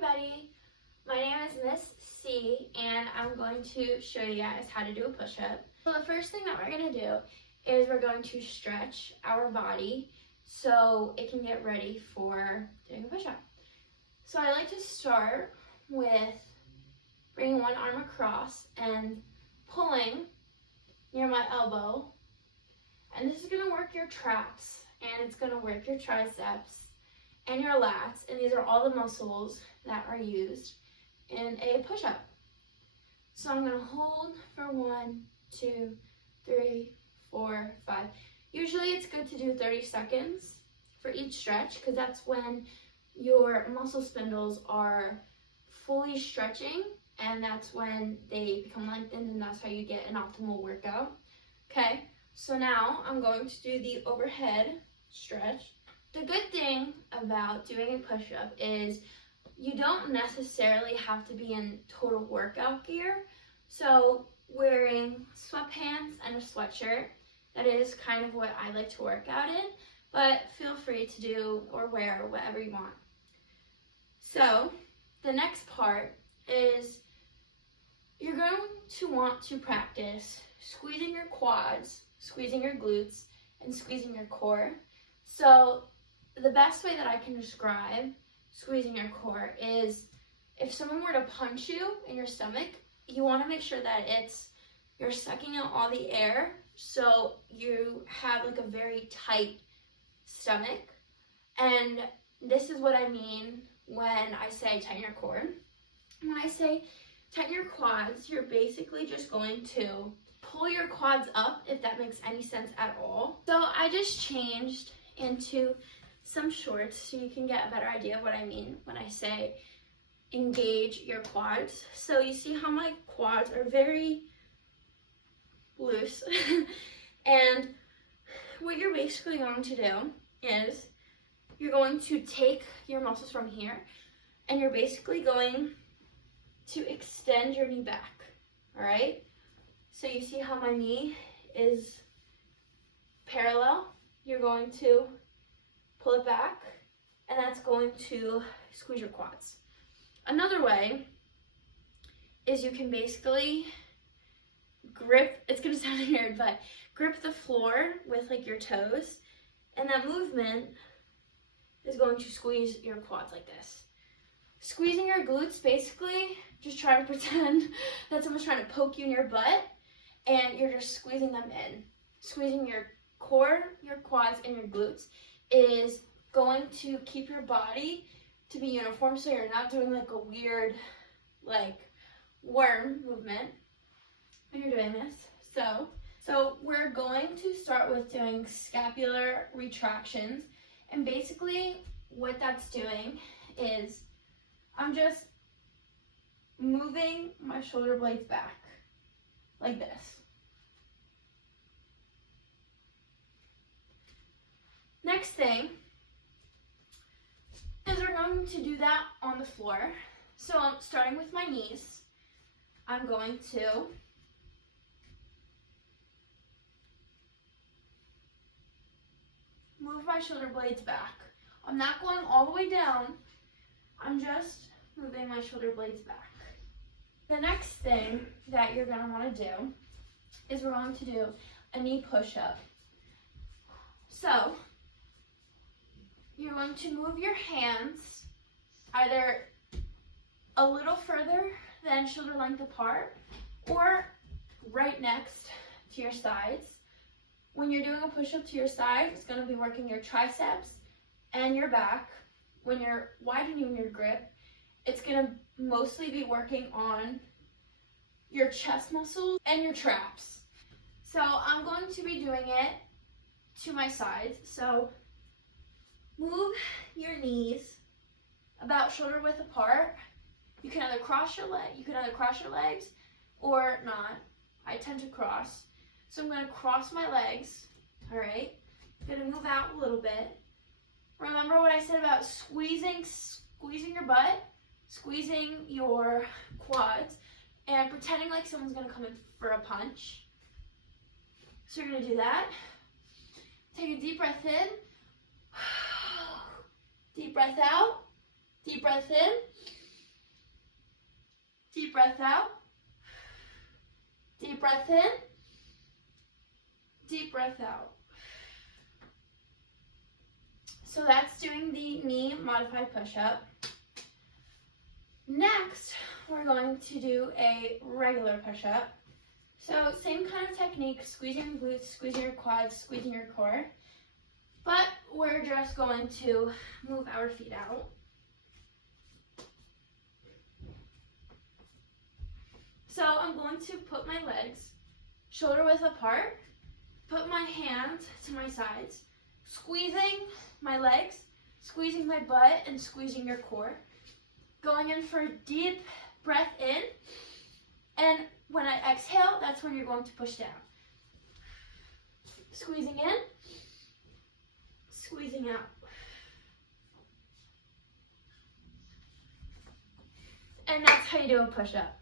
everybody, my name is Miss C and I'm going to show you guys how to do a push-up. So the first thing that we're going to do is we're going to stretch our body so it can get ready for doing a push-up. So I like to start with bringing one arm across and pulling near my elbow, and this is going to work your traps and it's going to work your triceps and your lats, and these are all the muscles that are used in a push-up. So I'm going to hold for 1, 2, 3, 4, 5. Usually it's good to do 30 seconds for each stretch because that's when your muscle spindles are fully stretching and that's when they become lengthened, and that's how you get an optimal workout. Okay, so now I'm going to do the overhead stretch. The good thing about doing a push-up is you don't necessarily have to be in total workout gear. So wearing sweatpants and a sweatshirt, that is kind of what I like to work out in, but feel free to do or wear whatever you want. So the next part is you're going to want to practice squeezing your quads, squeezing your glutes, and squeezing your core. So the best way that I can describe squeezing your core is if someone were to punch you in your stomach, you want to make sure that you're sucking out all the air so you have like a very tight stomach. And this is what I mean when I say tighten your core. When I say tighten your quads, you're basically just going to pull your quads up, if that makes any sense at all. So I just changed into some shorts so you can get a better idea of what I mean when I say engage your quads. So you see how my quads are very loose and what you're basically going to do is you're going to take your muscles from here and you're basically going to extend your knee back. All right, so you see how my knee is parallel. You're going to pull it back, and that's going to squeeze your quads. Another way is you can basically grip, it's gonna sound weird, but grip the floor with like your toes, and that movement is going to squeeze your quads like this. Squeezing your glutes, basically, just try to pretend that someone's trying to poke you in your butt, and you're just squeezing them in. Squeezing your core, your quads, and your glutes is going to keep your body to be uniform so you're not doing like a weird like worm movement when you're doing this. So we're going to start with doing scapular retractions, and basically what that's doing is I'm just moving my shoulder blades back like this. Next thing is we're going to do that on the floor. So I'm starting with my knees. I'm going to move my shoulder blades back. I'm not going all the way down. I'm just moving my shoulder blades back. The next thing that you're going to want to do is we're going to do a knee push-up. So you're going to move your hands either a little further than shoulder length apart or right next to your sides. When you're doing a push-up to your side, it's going to be working your triceps and your back. When you're widening your grip, it's going to mostly be working on your chest muscles and your traps. So I'm going to be doing it to my sides. So move your knees about shoulder width apart. You can either cross your legs or not. I tend to cross. So I'm going to cross my legs. All right. I'm going to move out a little bit. Remember what I said about squeezing your butt, squeezing your quads, and pretending like someone's going to come in for a punch. So you're going to do that. Take a deep breath in. Deep breath out. Deep breath in. Deep breath out. Deep breath in. Deep breath out. So that's doing the knee modified push-up. Next, we're going to do a regular push-up. So same kind of technique, squeezing your glutes, squeezing your quads, squeezing your core. But we're just going to move our feet out. So I'm going to put my legs shoulder width apart, put my hands to my sides, squeezing my legs, squeezing my butt, and squeezing your core. Going in for a deep breath in, and when I exhale, that's when you're going to push down. Squeezing in, squeezing out. And that's how you do a push-up.